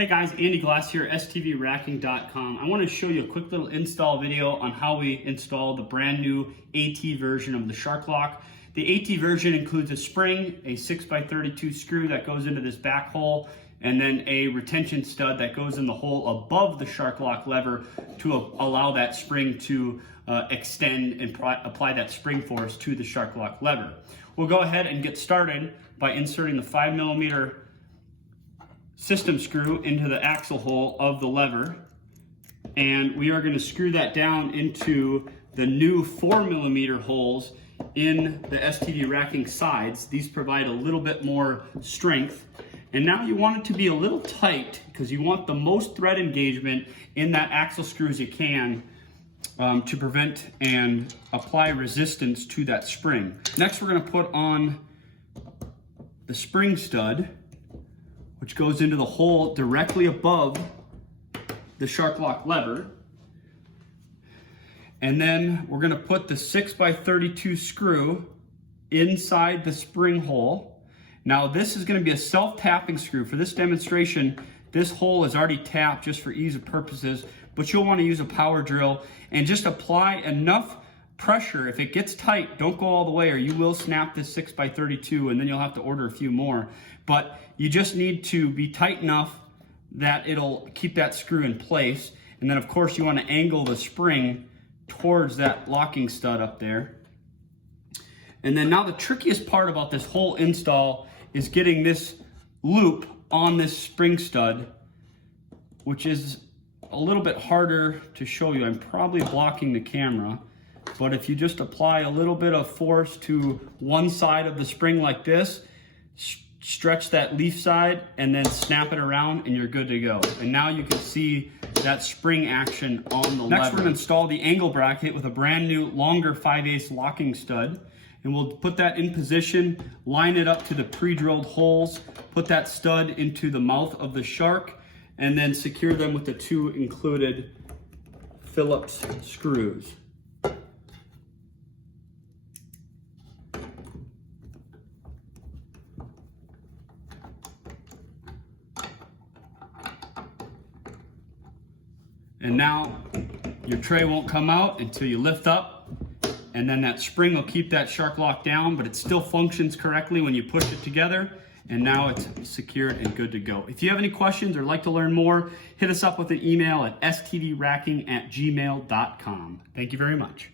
Hey guys, Andy Glass here, STVracking.com. I want to show you a quick little install video on how we install the brand new AT version of the Shark-Loc. The AT version includes a spring, a 6x32 screw that goes into this back hole, and then a retention stud that goes in the hole above the Shark-Loc lever to allow that spring to extend and apply that spring force to the Shark-Loc lever. We'll go ahead and get started by inserting the 5mm system screw into the axle hole of the lever, and we are going to screw that down into the new 4mm holes in the STV racking sides. These provide a little bit more strength, and now you want it to be a little tight because you want the most thread engagement in that axle screw as you can to prevent and apply resistance to that spring. Next, we're going to put on the spring stud, which goes into the hole directly above the Shark-Loc lever. And then we're gonna put the 6x32 screw inside the spring hole. Now this is gonna be a self-tapping screw. For this demonstration, this hole is already tapped just for ease of purposes, but you'll wanna use a power drill and just apply enough pressure. If it gets tight, don't go all the way or you will snap this 6x32 and then you'll have to order a few more. But you just need to be tight enough that it'll keep that screw in place. And then of course you want to angle the spring towards that locking stud up there. And then now the trickiest part about this whole install is getting this loop on this spring stud, which is a little bit harder to show you. I'm probably blocking the camera. But if you just apply a little bit of force to one side of the spring like this, stretch that leaf side and then snap it around and you're good to go. And now you can see that spring action on the lever. Next, we're going to install the angle bracket with a brand new longer 5/8 locking stud. And we'll put that in position, line it up to the pre-drilled holes, put that stud into the mouth of the Shark, and then secure them with the two included Phillips screws. And now your tray won't come out until you lift up, and then that spring will keep that Shark-Loc down, but it still functions correctly when you push it together, and now it's secured and good to go. If you have any questions or like to learn more, hit us up with an email at stvracking@gmail.com. Thank you very much.